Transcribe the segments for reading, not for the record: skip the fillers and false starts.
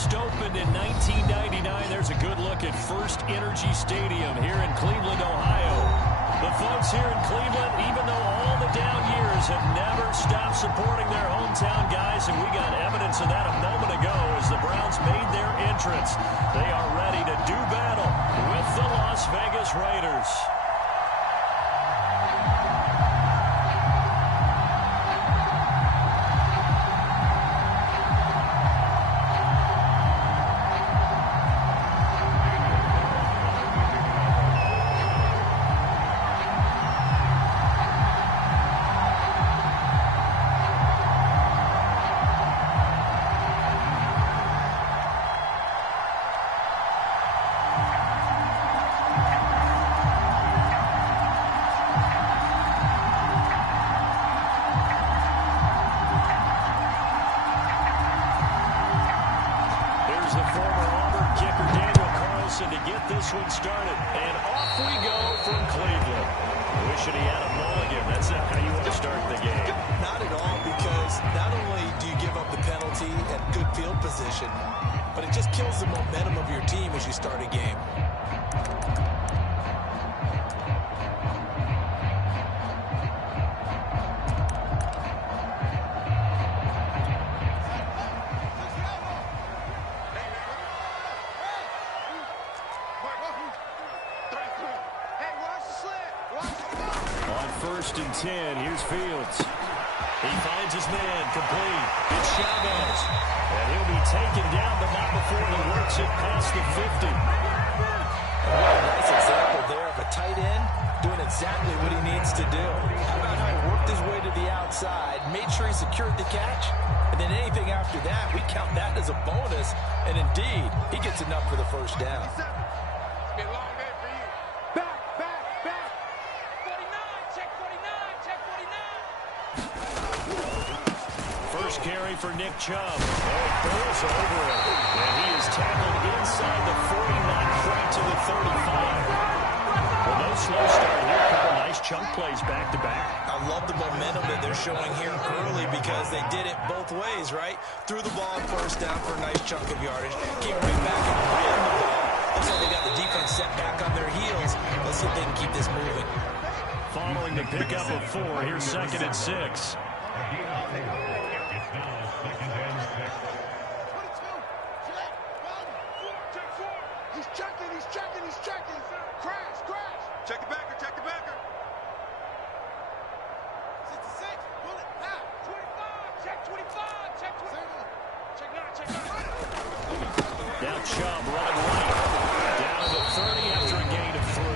first opened in 1999. There's a good look at First Energy Stadium here in Cleveland, Ohio. The folks here in Cleveland, even though all the down years, have never stopped supporting their hometown guys, and we got evidence of that a moment ago as the Browns made their entrance. They are ready to do battle with the Las Vegas Raiders. To get this one started, and off we go from Cleveland. Wishing he had a mulligan. That's not how you want to start the game. Not at all, because not only do you give up the penalty and good field position, but it just kills the momentum of your team as you start a game. First and 10, here's Fields. He finds his man, complete. It's Chavez. And he'll be taken down, but not before he works it past the 50. What a nice example there of a tight end doing exactly what he needs to do. How about how he worked his way to the outside, made sure he secured the catch, and then anything after that, we count that as a bonus. And indeed, he gets enough for the first down. First carry for Nick Chubb. Oh, it goes over it. And he is tackled inside the 49, right to the 35. Well, no slow start here. A couple nice chunk plays back-to-back. I love the momentum that they're showing here early because they did it both ways, right? Threw the ball first down for a nice chunk of yardage. Came right back and ran the ball. Looks like they got the defense set back on their heels. Let's see if they can keep this moving. Following the pickup of 4, here's 2nd and 6. He's checking. Crash. Check the backer. 66, pull it, now. 25, check 25, check 20. Check 9. Now Chubb running right. Down to the 30 after a gain of 3.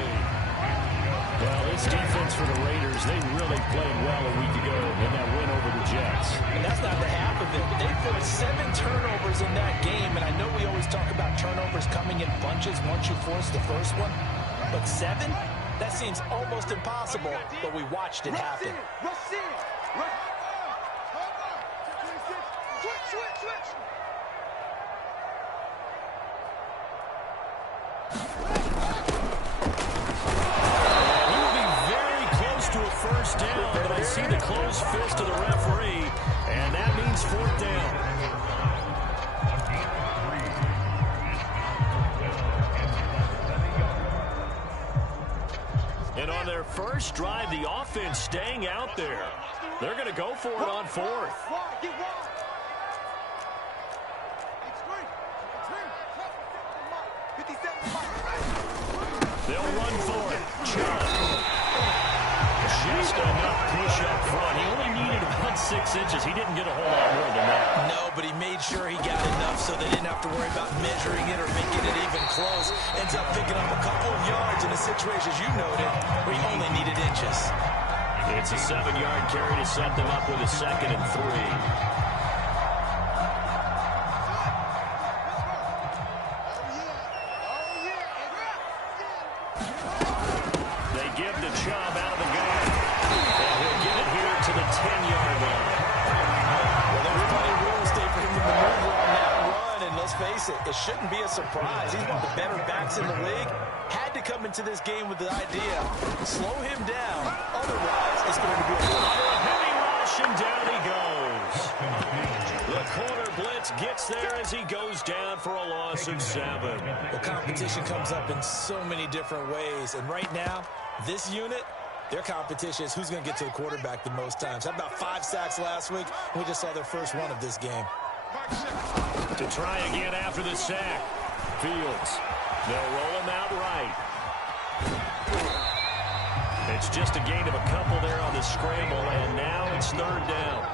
Well, this defense for the Raiders, they really played well a week ago in that win over the Jets. And that's not the half of it. They forced 7 turnovers in that game, and I know we always talk about turnovers coming in bunches once you force the first one, but 7? That seems almost impossible, but we watched it happen. Rush in. Switch. He will be very close to a first down, but I see the closed fist of the referee, and that means 4th down. And on their first drive, the offense staying out there. They're going to go for it on 4th. They'll run for it. Chubb. Just enough push up front. He only needed about 6 inches. He didn't get a whole lot more than that. No, but he made sure he got enough so they didn't have to worry about measuring it or making it even close. Ends up picking up a couple of yards in a situation, as you noted, where he only needed inches. It's a 7-yard carry to set them up with a 2nd and 3. It shouldn't be a surprise. He's one of the better backs in the league. Had to come into this game with the idea, slow him down. Otherwise, it's going to be a heavy rush, and down he goes. The corner blitz defense gets there as he goes down for a loss of 7. The competition comes up in so many different ways. And right now, this unit, their competition is who's going to get to the quarterback the most times. Had about 5 sacks last week. We just saw their first one of this game. To try again after the sack. Fields. They'll roll him out right. It's just a gain of a couple there on the scramble, and now it's 3rd down.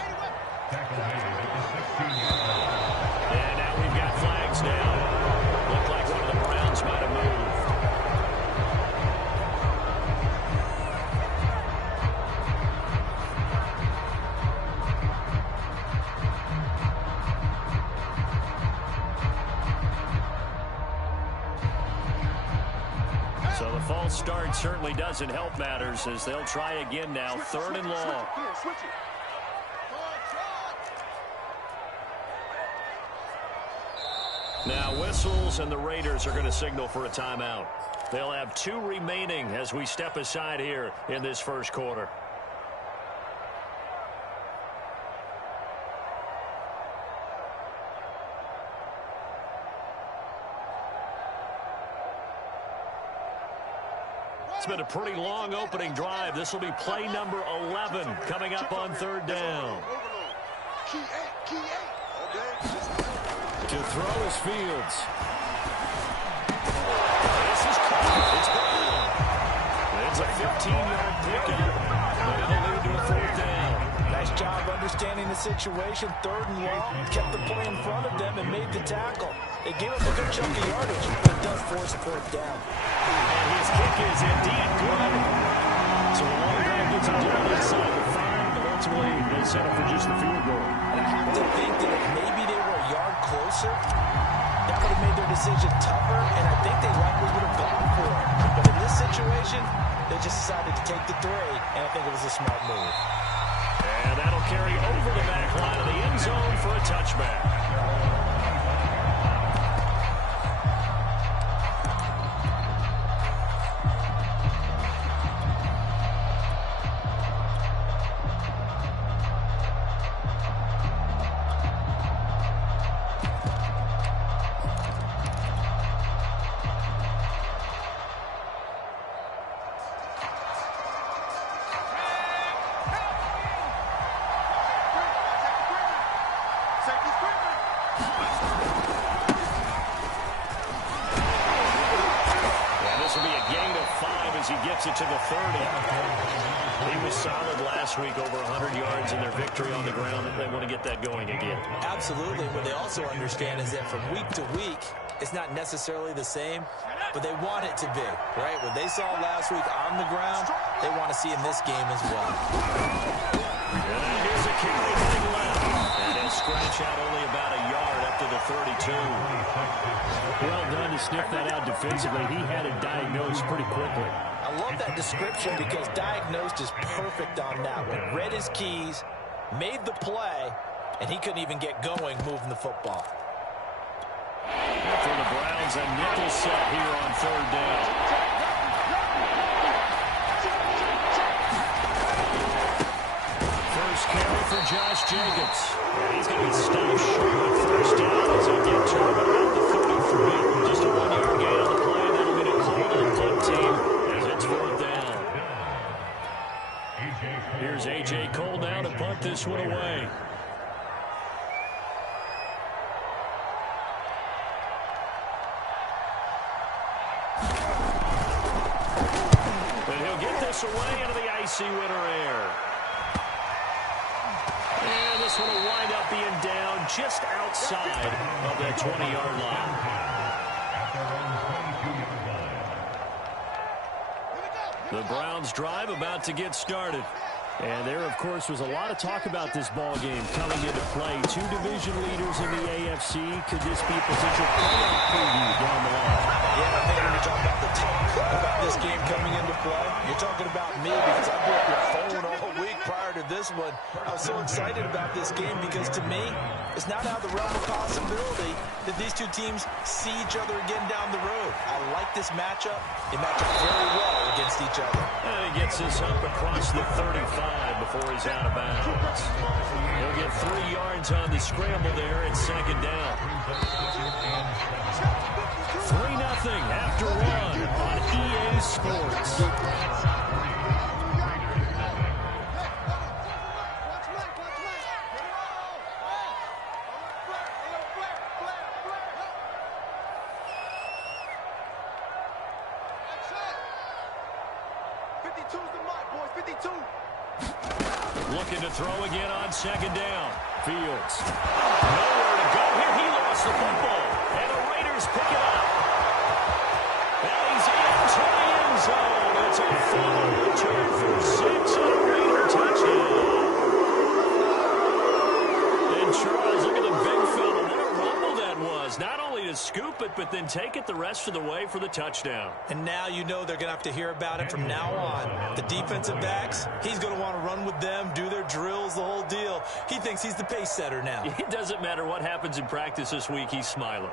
And now we've got flags down. Looked like one of the Browns might have moved. So the false start certainly doesn't help matters as they'll try again now. 3rd and long. Now whistles, and the Raiders are going to signal for a timeout. They'll have 2 remaining as we step aside here in this first quarter. It's been a pretty long opening drive. This will be play number 11 coming up on 3rd down. To throw is Fields. This is caught. It's Brown. It's a 15-yard pickup. They'll lead to a 4th down. Nice job understanding the situation. 3rd and long. Kept the play in front of them and made the tackle. They gave up a good chunk of yardage, but it does force 4th down. And his kick is indeed good. So the long drive gets him down inside the 5, but ultimately they settle for just the field goal. And I have to think that if maybe they were a yard closer, that would have made their decision tougher, and I think they likely would have gone for it. But in this situation, they just decided to take the 3, and I think it was a smart move. And that'll carry over the back line of the end zone for a touchback. It to the 30. He was solid last week, over 100 yards in their victory on the ground. They want to get that going again. Absolutely. What they also understand is that from week to week, it's not necessarily the same, but they want it to be, right? What they saw last week on the ground, they want to see in this game as well. And here's a carry heading left. And he'll scratch out only about a yard up to the 32. Well done to sniff that out defensively. He had it diagnosed pretty quickly. I love that description because diagnosed is perfect on that one. Read his keys, made the play, and he couldn't even get going moving the football. And for the Browns, a nickel set here on 3rd down. First carry for Josh Jacobs. And he's going to be stopped short of 1st down as he'll get to him about the 33. Just a 1-yard gain on the play. That'll get it called on the punt team. 4th down. Here's A.J. Cole now to punt this one away. And he'll get this away into the icy winter air. And this one will wind up being down just outside of that 20-yard line. The Browns drive about to get started. And there, of course, was a lot of talk about this ball game coming into play. 2 division leaders in the AFC. Could this be a potential playoff preview down the line? Yeah, I think when you talk about the talk about this game coming into play, you're talking about me because I've been up your phone all week prior to this one. I was so excited about this game because to me, it's not out of the realm of possibility that these 2 teams see each other again down the road. I like this matchup. They match up very well against each other. And he gets this up across the 35 before he's out of bounds. He'll get 3 yards on the scramble there at second down. 3-0 after one on EA Sports. Looking to throw again on second down. Fields. Nowhere to go here. He lost the football. And the Raiders pick it up. And he's into the end zone. It's a full return for 6 and a Raider touchdown. And Charles, look at the big fella. What a rumble that was. Not only to scoop it, but then take it the rest of the way for the touchdown. And now you know they're going to have to hear about it from now on. The defensive backs, he's going to want to run with them, do their drills, the whole deal. He thinks he's the pace setter now. It doesn't matter what happens in practice this week. He's smiling.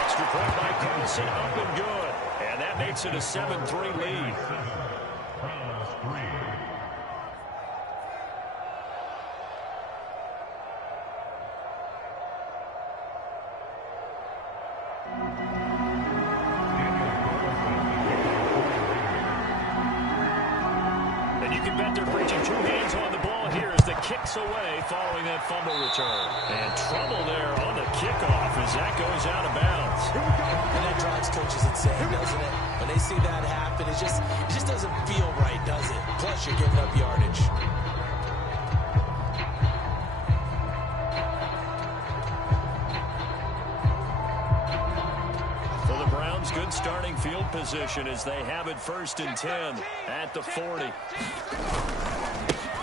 Extra point by Carlson, up and good. And that makes it a 7-3 lead. Kicks away following that fumble return. And trouble there on the kickoff as that goes out of bounds. And that drives coaches insane, doesn't it? When they see that happen, it just doesn't feel right, does it? Plus, you're giving up yardage. For the Browns, good starting field position as they have it 1st and 10 at the 40.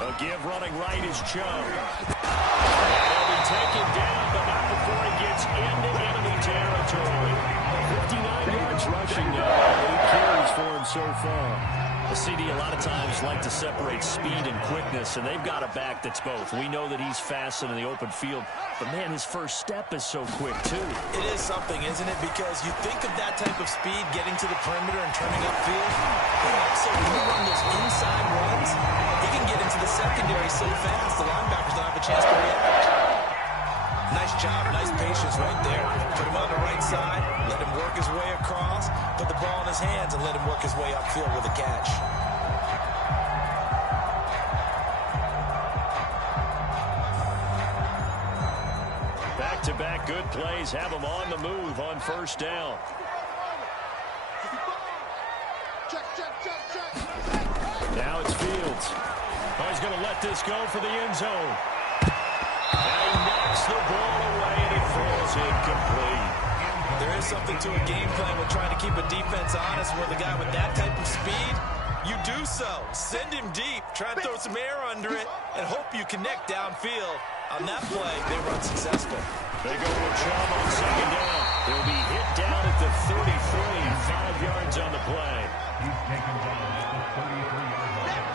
A give running right is Chubb. He'll be taken down, but not before he gets into enemy territory. 59 yards rushing now. 8 carries for him so far. The CD a lot of times like to separate speed and quickness, and they've got a back that's both. We know that he's fast in the open field, but man, his first step is so quick too. It is something, isn't it? Because you think of that type of speed getting to the perimeter and turning upfield. So when you run those inside runs, he can get into the secondary so fast the linebackers don't have a chance to react. Nice job, nice patience right there. Put him on the right side, let him work his way across, put the ball in his hands, and let him work his way upfield with a catch. Back-to-back good plays have him on the move on 1st down. Now it's Fields. Oh, he's going to let this go for the end zone. And he knocks the ball away, and it falls incomplete. There is something to a game plan with trying to keep a defense honest with a guy with that type of speed. You do so. Send him deep. Try and throw some air under it and hope you connect downfield. On that play, they run successful. They go with Chubb on 2nd down. He'll be hit down at the 33, 5 yards on the play. He's taken down at the 33-yard line.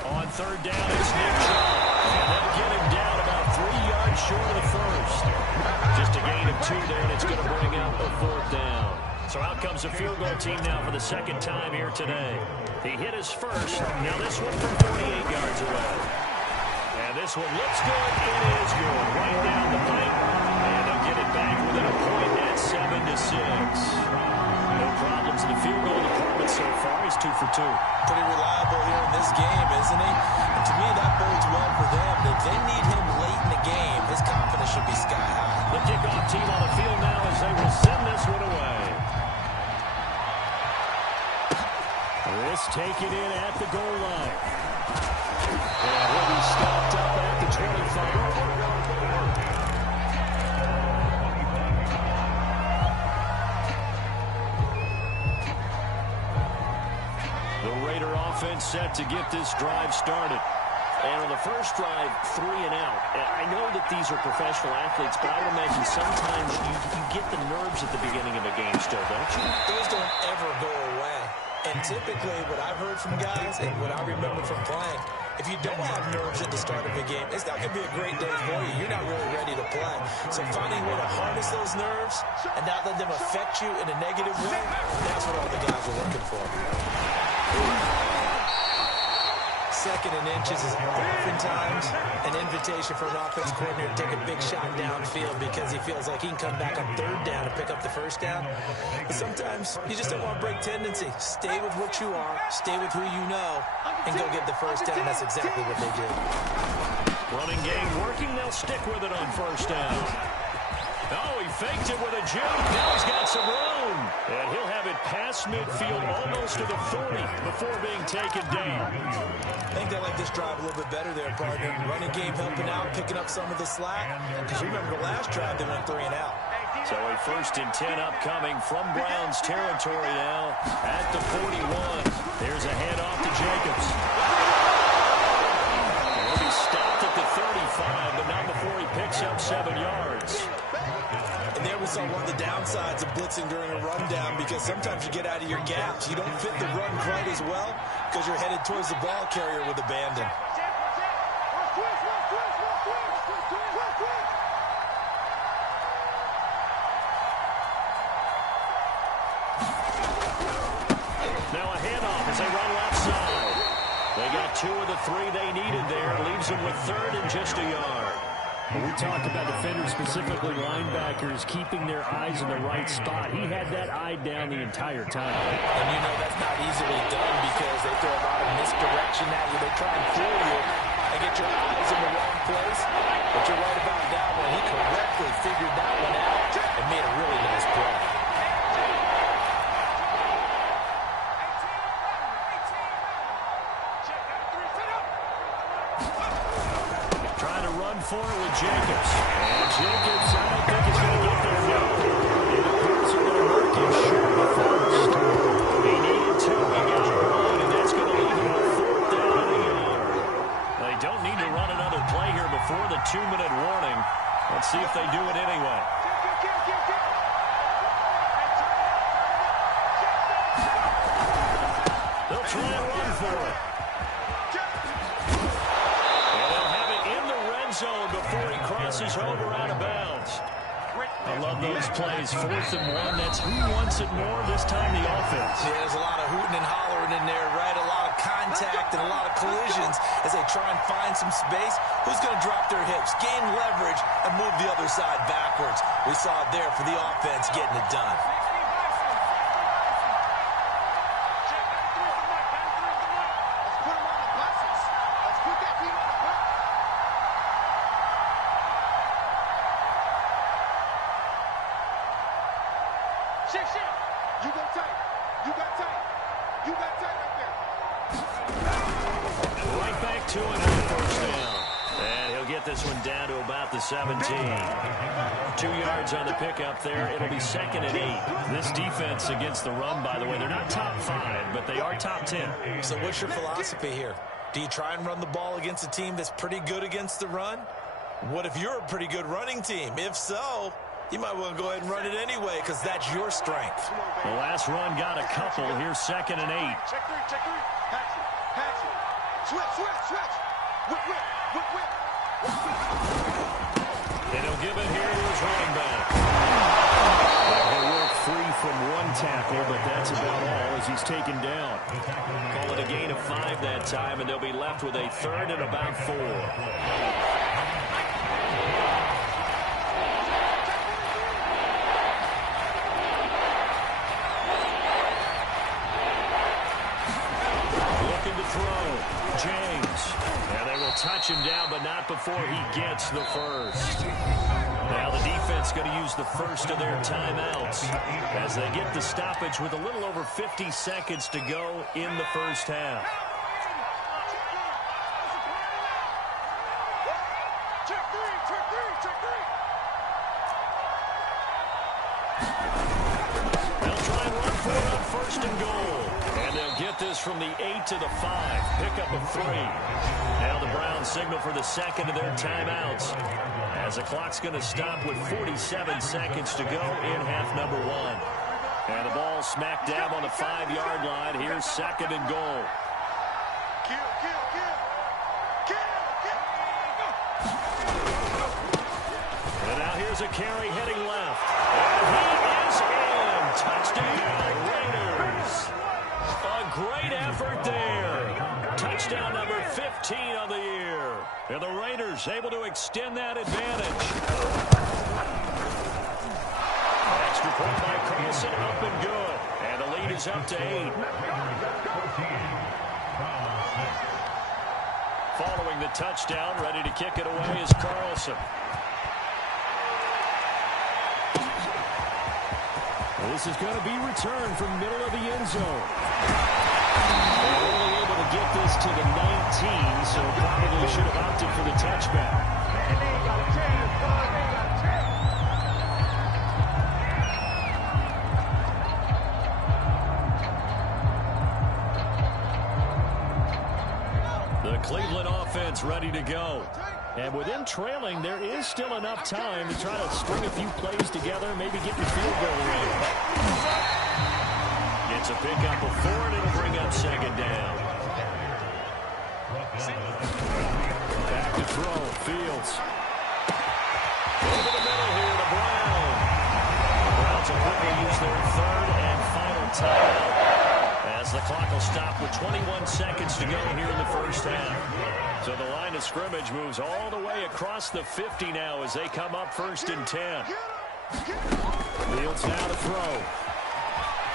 On 3rd down, it's Nick Chubb. And they'll get him down about 3 yards short of the first. Just a gain of 2 there, and it's going to bring up a 4th down. So out comes the field goal team now for the 2nd time here today. He hit his first. Now this one from 48 yards away. And this one looks good. It is good. Right down the pipe. And they'll get it back within a point at 7-6. No problems in the field goal department so far. He's 2 for 2. Pretty reliable here in this game, isn't he? And to me, that bodes well for them. If they need him late in the game, his confidence should be sky high. The kickoff team on the field now as they will send this one away. This taken in at the goal line. And will be stopped up at the 25. The Raider offense set to get this drive started. And on the first drive, 3 and out. I know that these are professional athletes, but I would imagine sometimes you get the nerves at the beginning of a game still, don't you? Those don't ever go away. And typically what I've heard from guys and what I remember from playing, if you don't have nerves at the start of a game, it's not going to be a great day for you. You're not really ready to play. So finding a way to harness those nerves and not let them affect you in a negative way, that's what all the guys are looking for. Second and inches is oftentimes an invitation for an offense coordinator to take a big shot downfield because he feels like he can come back on third down and pick up the first down. But sometimes you just don't want to break tendency. Stay with what you are, stay with who you know, and go get the first down. That's exactly what they did. Running game working. They'll stick with it on first down. Oh, he faked it with a juke. Now he's got some room. And he'll have it past midfield almost to the 40 before being taken down. I think they like this drive a little bit better there, partner. Running game helping out, picking up some of the slack. Because remember the last drive, they went 3 and out. So a 1st and 10 upcoming from Browns territory now at the 41. There's a handoff to Jacobs. He'll be stopped at the 35, but not before he picks up 7 yards. And there we saw one of the downsides of blitzing during a rundown because sometimes you get out of your gaps. You don't fit the run quite as well because you're headed towards the ball carrier with abandon. Now a handoff as they run left side. They got 2 of the 3 they needed there. Leaves them with 3rd and just a yard. When we talked about defenders, specifically linebackers, keeping their eyes in the right spot. He had that eye down the entire time. And you know that's not easily done because they throw a lot of misdirection at you. They try and fool you and get your eyes in the wrong place. But you're right about that one. He correctly figured that one out and made a really nice play. For it with Jacobs. And Jacobs, I don't think he's going to get there now. It appears they're going to work him short of first. He needed 2. He got 1, and that's going to leave him with 4th down and a yard. They don't need to run another play here before the 2-minute warning. Let's see if they do it anyway. They'll try and run for it. Zone before he crosses over out of bounds. I love those plays. 4th and 1. That's who wants it more this time, the offense. Yeah, there's a lot of hooting and hollering in there, right? A lot of contact and a lot of collisions as they try and find some space. Who's going to drop their hips, gain leverage, and move the other side backwards? We saw it there for the offense getting it done. This one down to about the 17. 2 yards on the pickup there. It'll be 2nd and 8. This defense against the run, by the way, they're not top 5, but they are top 10. So what's your philosophy here? Do you try and run the ball against a team that's pretty good against the run? What if you're a pretty good running team? If so, you might want to go ahead and run it anyway because that's your strength. The last run got a couple. Here's 2nd and 8. Check 3, check 3. Patch it. Switch. Whip. And he'll give it here to his running back. He'll work free from one tackle, but that's about all as he's taken down. Call it a gain of 5 that time, and they'll be left with a 3rd and about 4. Looking to throw. James. And they will touch him down, but not before he gets the first. Now the defense going to use the first of their timeouts as they get the stoppage with a little over 50 seconds to go in the first half. Check 3. They'll try and run for it on 1st and goal. And they'll get this from the 8 to the 5. Pickup of 3. Now the Browns signal for the 2nd of their timeouts as the clock's going to stop with 47 seconds to go in half number 1. And the ball smack dab on the 5-yard line. Here's 2nd and goal. Kill. here's a carry heading left. And he is in. Touchdown, Raiders. A great effort there. Touchdown number 15 on the year. And the Raiders able to extend that advantage. Extra point by Carlson, up and good. And the lead is up to 8. Following the touchdown, ready to kick it away is Carlson. This is going to be returned from middle of the end zone. They're only able to get this to the 19, so probably should have opted for the touchback. The Cleveland offense ready to go. And with them trailing, there is still enough time to try to string a few plays together, maybe get in field goal range. Gets a pickup of 4, and it'll bring up second down. Back to throw, Fields. Over the middle here to Brown. The Browns will quickly use their third and final timeout, as the clock will stop with 21 seconds to go here in the first half. So the line of scrimmage moves all the way across the 50 now as they come up 1st and 10. Fields now to throw.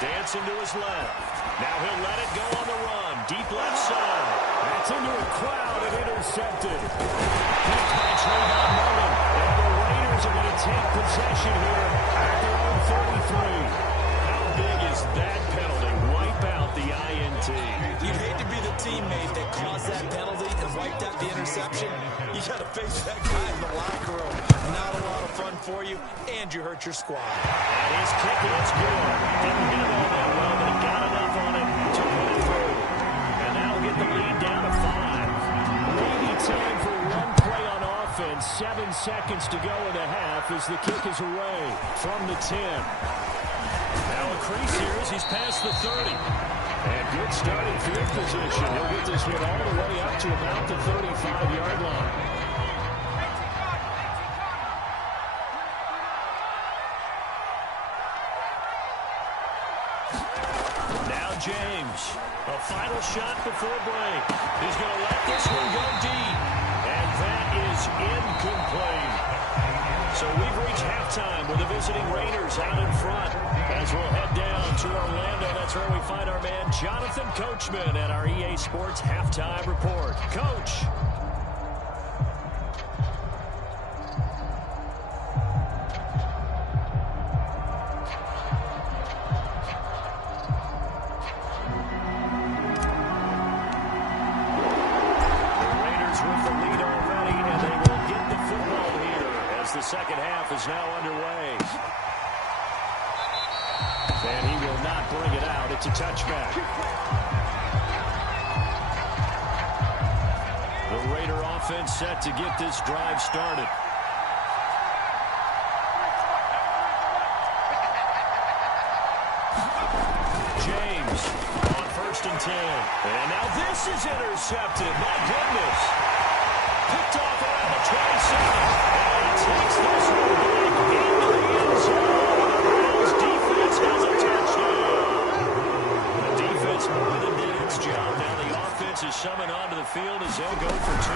Dancing to his left. Now he'll let it go on the run. Deep left side. That's into a crowd and intercepted. Picked by Trayvon Mullen. And the Raiders are going to take possession here at their own 33. How big is that penalty? Wipe out the INT. You'd hate to be the teammate that caused that penalty and wiped out the interception. You got to face that guy in the locker room. Not a lot of fun for you, and you hurt your squad. And his kick is good. Didn't get it all that well, but he got enough on it to put it through. And that'll get the lead down to 5. Maybe time for one play on offense. 7 seconds to go in the half as the kick is away from the 10. Now a crease here as he's past the 30. And good starting field position. He'll get this one all the way up to about the 35-yard line. Now James. A final shot before break. He's going to let this one go deep. And that is incomplete. So we've reached halftime with the visiting Raiders out in front. As we'll head down to Orlando, that's where we find our man Jonathan Coachman at our EA Sports Halftime Report. Coach. The Raiders with the lead already, and they will get the football here as the second half is now underway. And he will not bring it out. It's a touchback. The Raider offense set to get this drive started. James on 1st and 10. And now this is intercepted. My goodness. Picked off around the 27. And he takes this one back into the end zone. Defense has a touchdown. The defense more than did its job. Now the offense is summoned onto the field as they'll go for 2.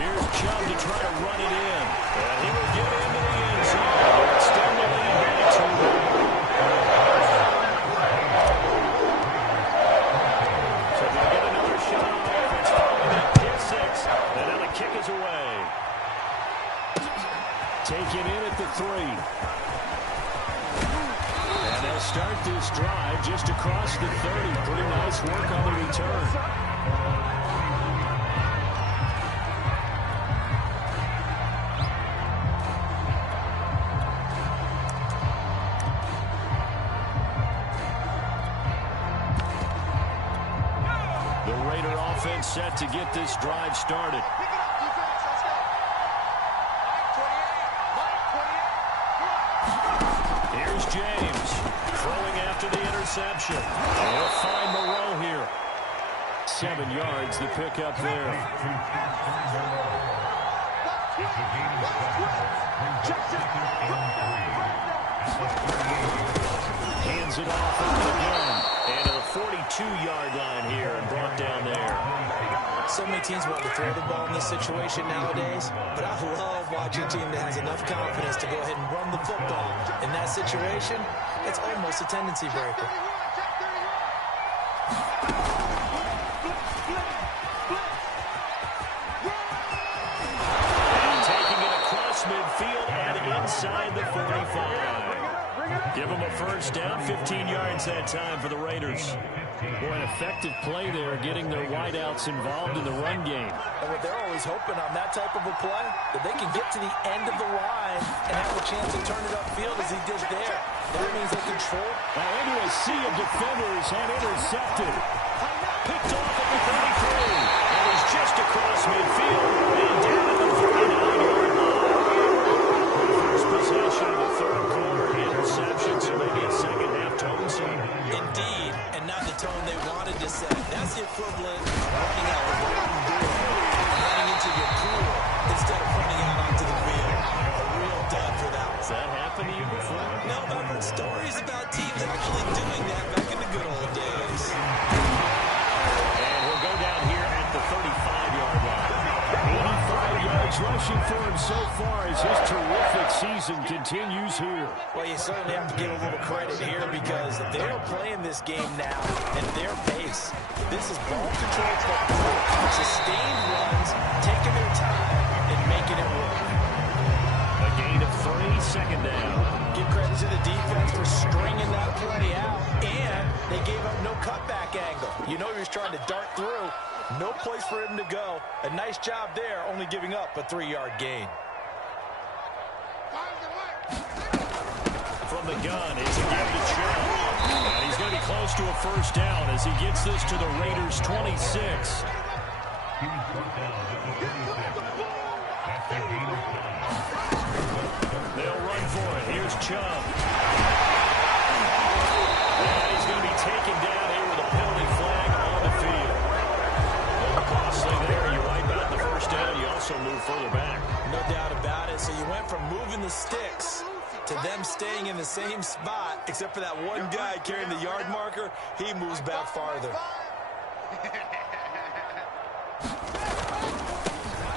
Here's Chubb to try to run it in. And he will get into the end zone. Extend the lead back to 1. So they'll get another shot on offense following that pick 6. And now the kick is away. Taken in at the 3. And they'll start this drive just across the 30. Pretty nice work on the return. The Raider offense set to get this drive started. Here's James throwing after the interception. And he'll find Moreau here. 7 yards, the pickup there. Hands it off into the gun. And to the 42-yard line here and brought down there. So many teams want to throw the ball in this situation nowadays, but I love watching a team that has enough confidence to go ahead and run the football. In that situation, it's almost a tendency breaker. And taking it across midfield and inside the 45. Give them a first down, 15 yards that time for the Raiders. Boy, an effective play there, getting their wideouts involved in the run game. And what they're always hoping on that type of a play, that they can get to the end of the line and have a chance to turn it upfield as he did there. That means they control. Into a sea of defenders and intercepted. Picked off at the 33. And he's just across midfield and down at the 49-yard line. First possession of the third quarter, interception, so maybe a second-half tone scene. Indeed, and not the tone they wanted to set. That's the equivalent of running out of the open door and running into your pool instead of running out onto the field. A real dud for that. Has that happened to you before? No, I've heard stories about teams actually doing that back in the good old days. And we'll go down here at the 35-yard line. 85 yards rushing for him so far as his terrific season continues here. Well, you certainly have to give a little credit here because they're playing this game now at their pace. This is ball control football, sustained runs, taking their time, and making it work. A gain of 3, second down. Give credit to the defense for stringing that play out, and they gave up no cutback angle. You know he was trying to dart through. No place for him to go. A nice job there, only giving up a 3-yard gain. From the gun, it's a give to Chubb. And he's going to be close to a first down as he gets this to the Raiders' 26. They'll run for it. Here's Chubb. And he's going to be taken down here with a penalty flag on the field. Costly there. You wipe out the first down. You also move further back. No doubt about it. So you went from moving the sticks to them staying in the same spot, except for that one guy carrying the yard marker. He moves back farther.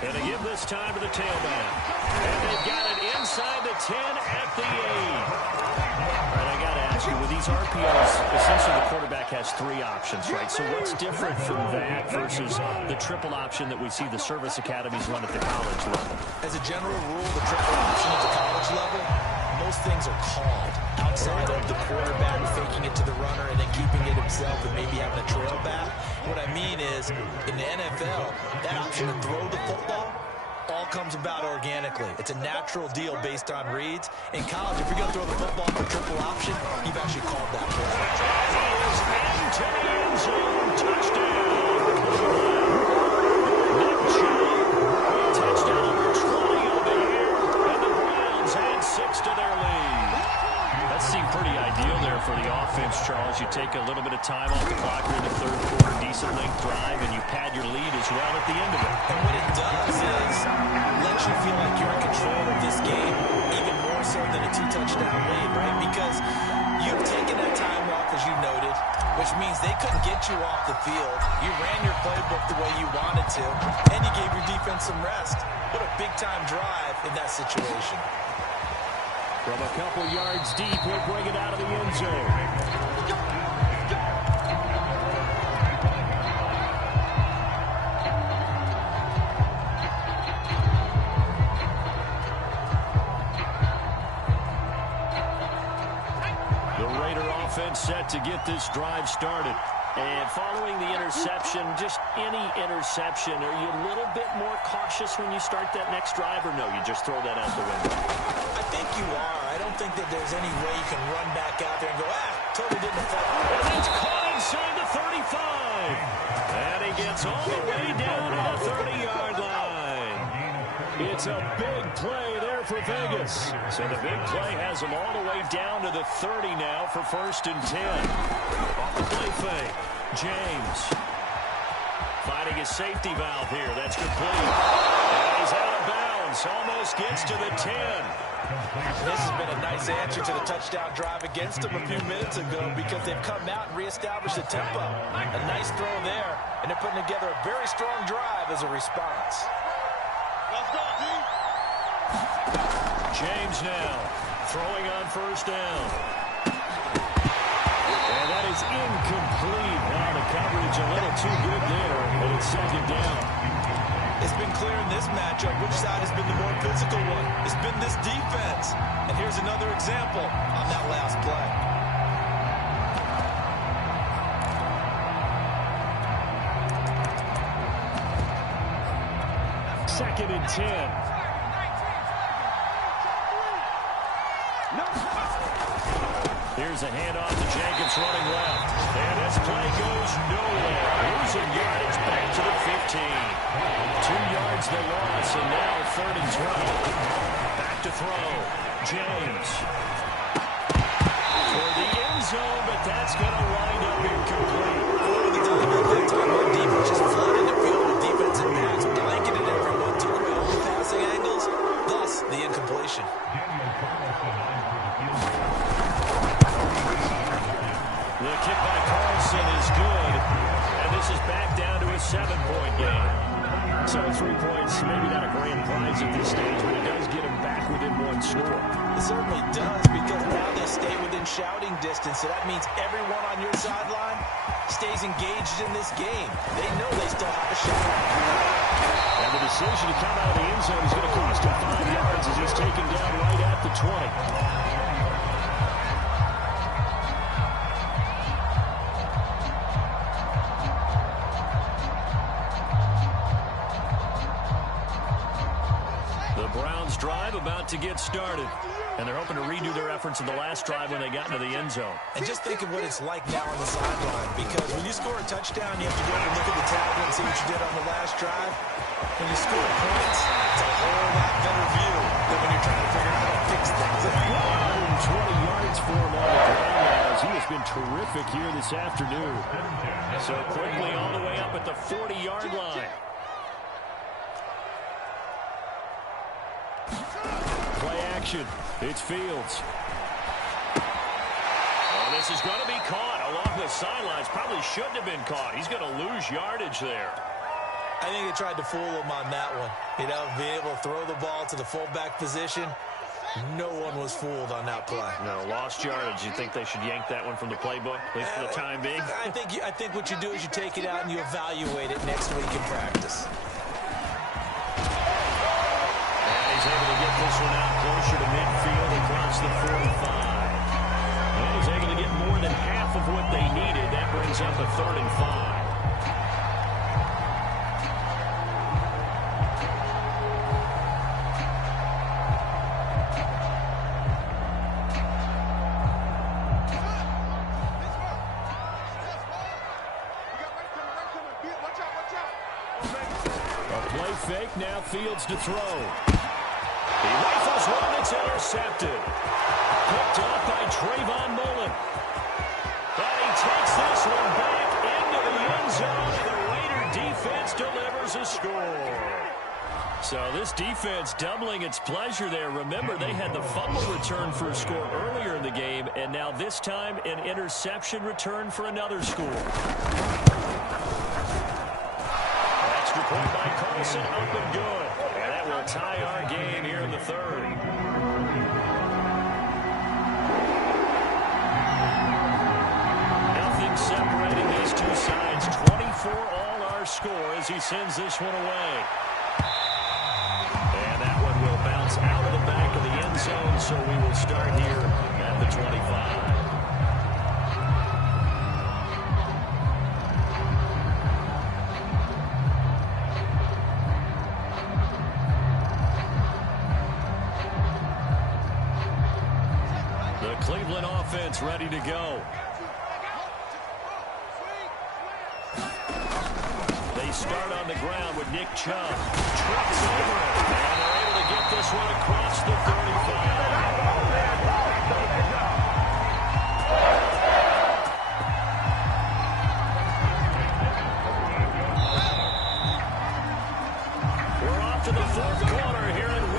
And they give this time to the tailback. And they've got it inside the 10 at the 8. All right, I got to ask you, with these RPOs, essentially the quarterback has 3 options, right? So what's different from that versus the triple option that we see the service academies run at the college level? As a general rule, the triple option at the college level, most things are called outside of the quarterback faking it to the runner and then keeping it himself and maybe having a trail back. What I mean is, in the NFL, that option to throw the football all comes about organically. It's a natural deal based on reads. In college, if you're going to throw the football for triple option, you've actually called that play. Into the end zone, touchdown. Nick Chubb, touchdown number 20 of the year, and the Browns add 6 to their lead. That seemed pretty ideal there for the offense, Charles. You take a little bit of time off the clock here in the third quarter, decent length drive, and you pad your lead as well at the end of it. And what it does is let you feel like you're in control of this game, even more so than a 2-touchdown lead, right? Because you've taken that time off, as you noted, which means they couldn't get you off the field. You ran your playbook the way you wanted to, and you gave your defense some rest. What a big-time drive in that situation. From a couple yards deep, he'll bring it out of the end zone. The Raider offense set to get this drive started. And following the interception, just any interception, are you a little bit more cautious when you start that next drive, or no, you just throw that out the window? I think you are. I don't think that there's any way you can run back out there and go, totally didn't fall. And it's caught inside the 35. And he gets all the way down to the 30-yard line. It's a big play there for Vegas. So the big play has him all the way down to the 30 now for 1st and 10. Off the play fake. James finding his safety valve here. That's complete. And he's out of bounds. Offense almost gets to the 10. This has been a nice answer to the touchdown drive against them a few minutes ago because they've come out and reestablished the tempo. A nice throw there, and they're putting together a very strong drive as a response. Let's go, team. James now throwing on first down. And that is incomplete. Wow, the coverage a little too good there, but it's second down. It's been clear in this matchup which side has been the more physical one. It's been this defense. And here's another example on that last play. Second and 10. Here's a handoff to Jenkins running left. And this play goes nowhere. Losing yardage back to the 15. 2 yards they lost, and now third and 12. Back to throw. James. For the end zone, but that's going to wind up incomplete. That time on defense just flooded the field with defensive backs, blanketed everyone, took away all the passing angles, thus the incompletion. The kick by Carlson is good, and this is back down to a 7-point game. So 3 points, maybe not a grand prize at this stage, but it does get them back within 1 score. It certainly does, because now they stay within shouting distance, so that means everyone on your sideline stays engaged in this game. They know they still have a shot. And the decision to come out of the end zone is going to cost him 5 yards as he's taken down right at the 20. Drive about to get started, and they're hoping to redo their efforts in the last drive when they got into the end zone. And just think of what it's like now on the sideline, because when you score a touchdown, you have to go and look at the tablet and see what you did on the last drive. When you score points, it's a whole lot better view than when you're trying to figure out how to fix things. 120 yards for him on the ground. He has been terrific here this afternoon. So quickly all the way up at the 40-yard line. Play action. It's Fields. Oh, this is going to be caught along the sidelines. Probably shouldn't have been caught. He's going to lose yardage there. I think they tried to fool him on that one. You know, being able to throw the ball to the fullback position. No one was fooled on that play. No, lost yardage. You think they should yank that one from the playbook, at least for the time being? I think what you do is you take it out and you evaluate it next week in practice. He's able to get this one out closer to midfield across the 45. And he's able to get more than half of what they needed. That brings up a 3rd and 5. A play fake, now Fields to throw. He rifles one that's intercepted. Picked off by Trayvon Mullen. And he takes this one back into the end zone, and the Raider defense delivers a score. So this defense doubling its pleasure there. Remember, they had the fumble return for a score earlier in the game, and now this time an interception return for another score. Extra point by Carlson, up and good. And that will tie our game here in the 3rd. Nothing separating these two sides. 24 all our score as he sends this one away. And that one will bounce out of the back of the end zone, so we will start here at the 25. Cleveland offense ready to go. They start on the ground with Nick Chubb. Trips over it. And they're able to get this one across the 35. We're off to the 4th quarter here in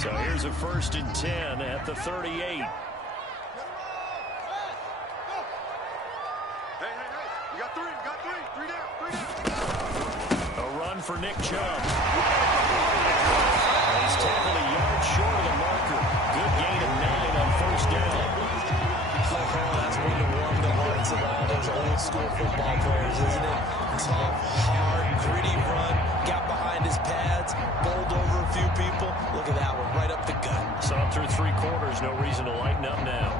So here's a 1st and 10 at the 38. Hey, you got three. Three down. A run for Nick Chubb. He's tackled a yard short of the marker. Good gain of 9 on 1st down. That's one to warm the hearts of all those old school football players, isn't it? Tough, hard, gritty run, got behind his pads, bowled over a few people. Look at that one, right up the gut. Saw him through 3 quarters, no reason to lighten up now.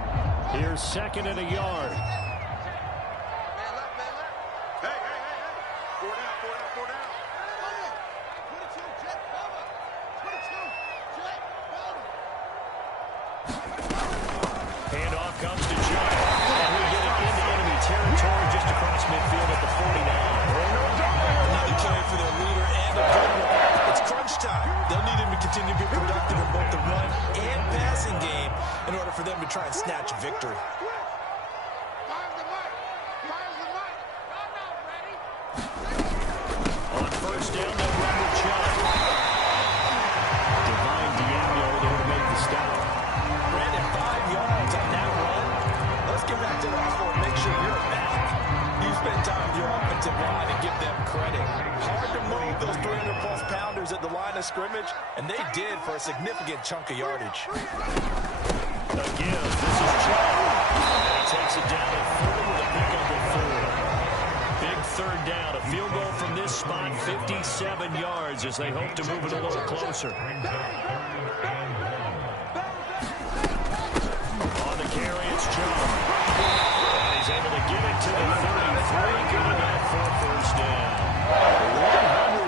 Here's 2nd and a yard. Man left. Hey. 4 down. 22, jet cover. 22, jet cover. Handoff comes to Chubb. And we get it into enemy territory just across midfield at the 49. Another carry for their leader and a good one. It's crunch time. They'll need him to continue to be productive in both the run and passing game in order for them to try and snatch a victory. Fires the mic. I'm not ready. On 1st down, they'll run with Chubb. Divine Diablo there to make the stop. Brandon, 5 yards on that run. Let's get back to the huddle and make sure you're back. You spend time with your offensive line and give them credit. Hard to move those 300-plus pounders at the line of scrimmage, and they did for a significant chunk of yardage. Again, this is Chubb. And he takes it down at 4 with a pickup at 4. Big 3rd down. A field goal from this spot, 57 yards as they hope to move it a little closer. On the carry, it's Chubb. And he's able to get it to the 33. Good enough for a 1st down.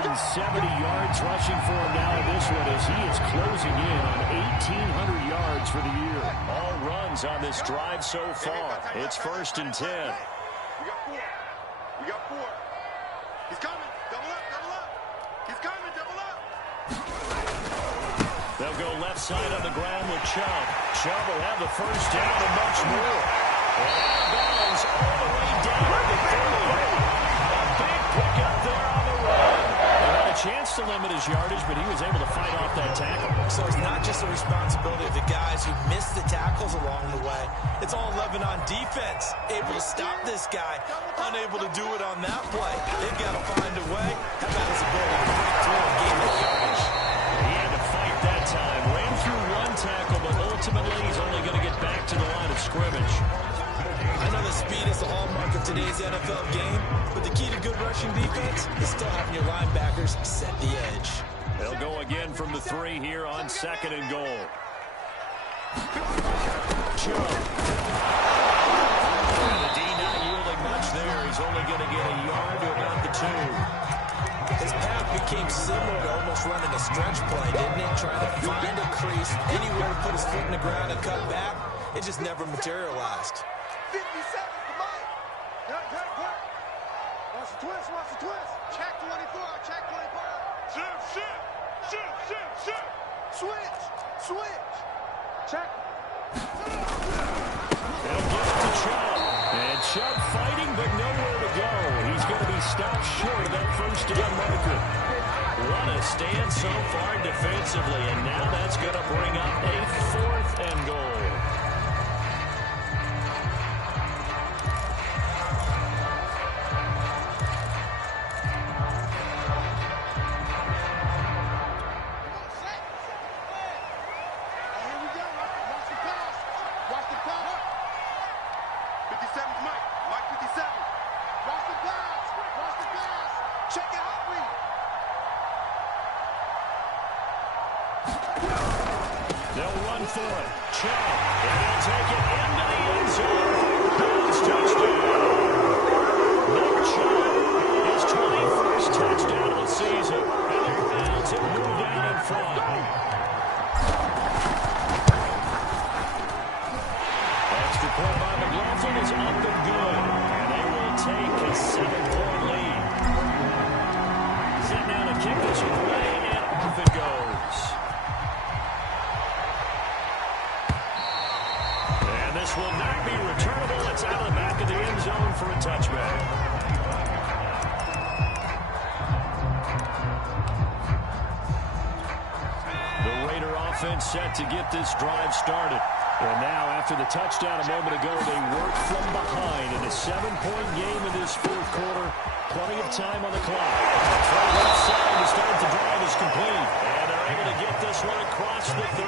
170 yards rushing for him now in this one as he is closing in on 1,800 yards for the year. All runs on this drive so far. It's 1st and 10. We got 4. He's coming. Double up. He's coming. Double up. They'll go left side on the ground with Chubb. Chubb will have the 1st down and much more. And out of bounds all the way down to the 30. A big pickup there on the run. They had a chance to limit his yardage, but he was able to fight off that tackle. So it's not just the responsibility of the guys who missed the tackles along the way. It's all 11 on defense. Able to stop this guy. Unable to do it on that play. They've got to find a way. How about his ability to break through and gain that yardage? He had to fight that time. Ran through 1 tackle, but ultimately he's only going to get back to the line of scrimmage. I know the speed is the hallmark of today's NFL game, but the key to good rushing defense is still having your linebackers set the edge. They'll go again from the 3 here on 2nd and goal. Chubb. And the D not yielding much there. He's only going to get a yard to about the 2. His path became similar to almost running a stretch play, didn't it? Trying to find a crease, anywhere to put his foot in the ground and cut back. It just never materialized. 57, come on. Good. Watch the twist. Check 24. Shift. Switch. Check. They'll give it to Chubb. And Chubb fighting, but nowhere to go. He's going to be stopped short of that 1st down marker. What a stand so far defensively, and now that's going to bring up a 4th and goal. They'll run for it. Chubb, and he'll take it into the end zone. Bills touchdown. Nick Chubb, his 21st touchdown of the season. And the Browns have moved down in front. Extra point by McLaughlin is up and good. And they will take a 7-point lead. Set now to kick this away, and off it goes. This will not be returnable. It's out of the back of the end zone offense set to get this drive started. And now, after the touchdown a moment ago, they work from behind in a 7-point game in this fourth quarter. Plenty of time on the clock. Throw left side to start the drive is complete. And they're able to get this one across the 35.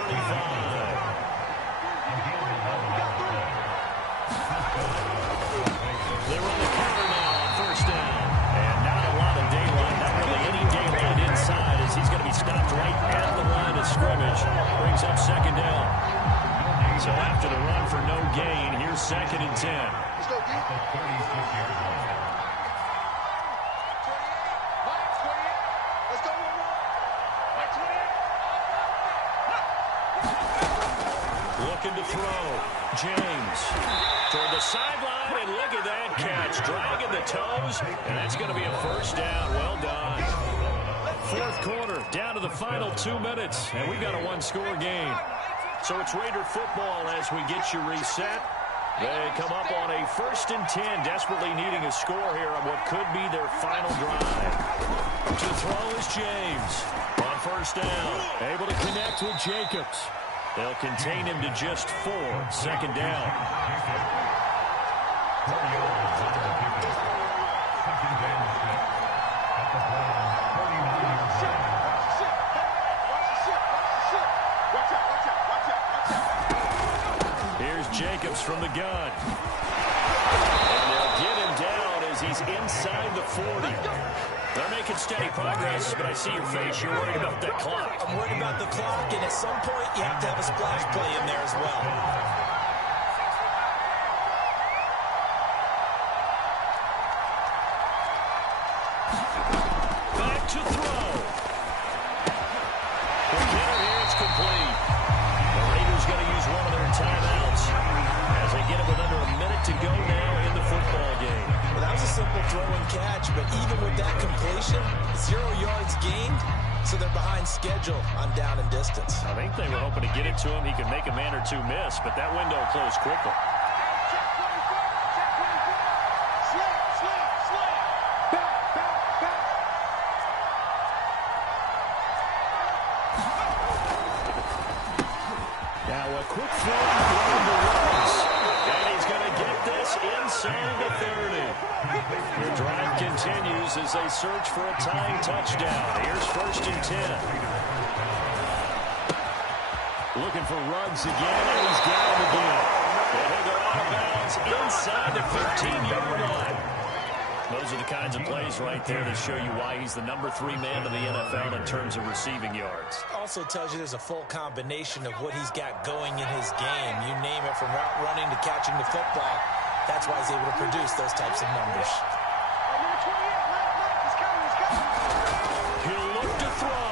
They run the counter now on first down. And not a lot of daylight, not really any daylight inside, as he's going to be stopped right at the line of scrimmage. Brings up second down. So after the run for no gain, here's 2nd and 10. Let's go deep. 28. Let's go one more. 28. Looking to throw. James toward the sideline, and look at that catch. Dragging the toes, and that's going to be a first down. Well done. Fourth quarter, down to the final 2 minutes, and we've got a one-score game. So it's Raider football as we get you reset. They come up on a 1st and 10, desperately needing a score here on what could be their final drive. To throw is James. On first down, able to connect with Jacobs. They'll contain him to just 4. Second down. Here's Jacobs from the gun. And they'll get him down as he's inside the 40. They're making steady progress, but I see your face. You're worried about that clock. I'm worried about the clock, and at some point, you have to have a splash play in there as well. Back to throw. The hitter here, it's complete. The Raiders going to use one of their timeouts as they get it with under a minute to go now in the football game. Well, that was a simple throw and catch, but even with that completion, 0 yards gained, so they're behind schedule on down and distance. I think they were hoping to get it to him. He could make a man or two miss, but that window closed quickly. Now a quick throw around the runs. And he's going to get this inside the 30. The drive continues as they search for a tying touchdown. Here's 1st and 10. Looking for Ruggs again, and he's got him again. And he'll go out of bounds inside the 15-yard line. Those are the kinds of plays right there that show you why he's the number 3 man in the NFL in terms of receiving yards. Also tells you there's a full combination of what he's got going in his game. You name it, from route running to catching the football. That's why he's able to produce those types of numbers. He'll look to throw.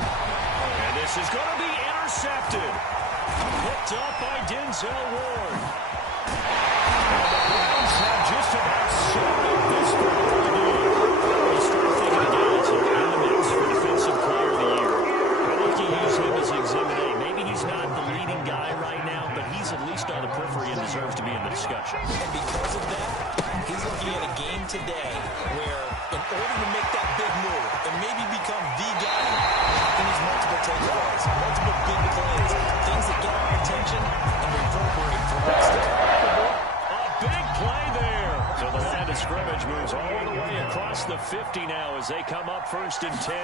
And this is going to be intercepted. Picked up by Denzel Ward. And the Browns have just about sorted this part of the game. You start thinking of guys who are in the mix for Defensive Player of the Year. I think you use him as Exhibit A. Maybe he's not the leading guy right now, but he's at least on the periphery and deserves to be in the discussion. And because of that, he's looking at a game today where, in order to make that big move and maybe become the guy, he needs multiple takeaways, multiple big plays, things that get our attention and reverberate for weeks to come. Big play there. So the line of scrimmage moves all the way across the 50 now as they come up 1st and 10.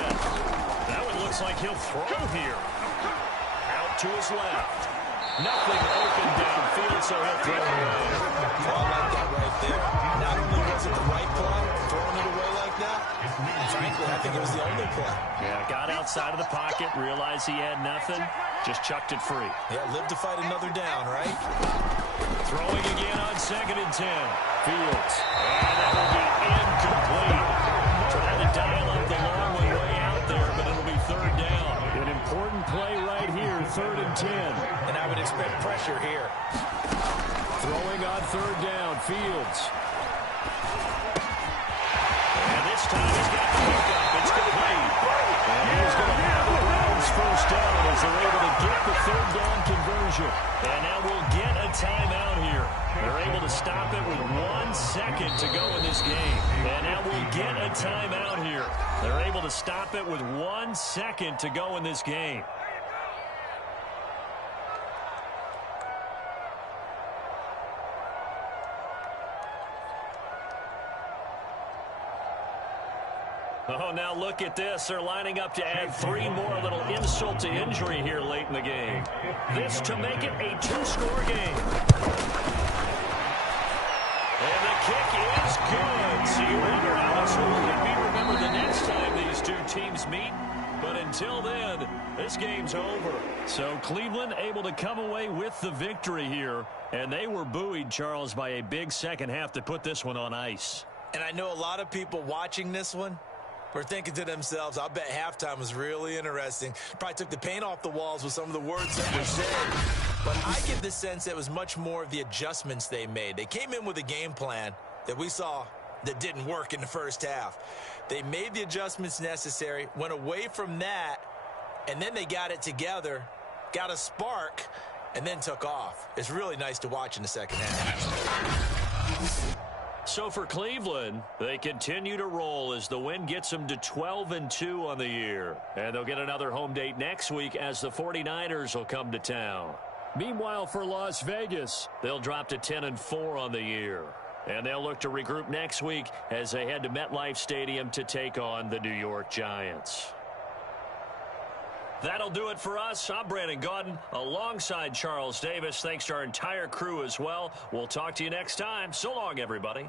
That one looks like he'll throw here. Out to his left. Nothing open downfield, so he'll throw it away. I like that right there. Not only was it the right play, throwing it away like that, frankly, I think it was the only play. Yeah, got outside of the pocket, realized he had nothing, just chucked it free. Yeah, live to fight another down, right? Throwing again on 2nd and 10. Fields. And that will be incomplete. Trying to dial up the long one way out there, but it'll be 3rd down. An important play right here, 3rd and 10. And I would expect pressure here. Throwing on 3rd down, Fields. And this time he's got the pickup. It's complete. And he's going to have the Browns 1st down as they're able to get the third down conversion. And now we'll get a timeout here. They're able to stop it with 1 second to go in this game. And now we'll get a timeout here. They're able to stop it with 1 second to go in this game. Oh, now look at this. They're lining up to add 3 more, a little insult to injury here late in the game. This to make it a 2-score game. And the kick is good. So you wonder how this will be remembered the next time these two teams meet. But until then, this game's over. So Cleveland able to come away with the victory here. And they were buoyed, Charles, by a big second half to put this one on ice. And I know a lot of people watching this one were thinking to themselves, I bet halftime was really interesting. Probably took the paint off the walls with some of the words that were said. But I get the sense that it was much more of the adjustments they made. They came in with a game plan that we saw that didn't work in the first half. They made the adjustments necessary, went away from that, and then they got it together, got a spark, and then took off. It's really nice to watch in the second half. So for Cleveland, they continue to roll as the win gets them to 12-2 on the year. And they'll get another home date next week as the 49ers will come to town. Meanwhile, for Las Vegas, they'll drop to 10-4 on the year. And they'll look to regroup next week as they head to MetLife Stadium to take on the New York Giants. That'll do it for us. I'm Brandon Gaudin alongside Charles Davis. Thanks to our entire crew as well. We'll talk to you next time. So long, everybody.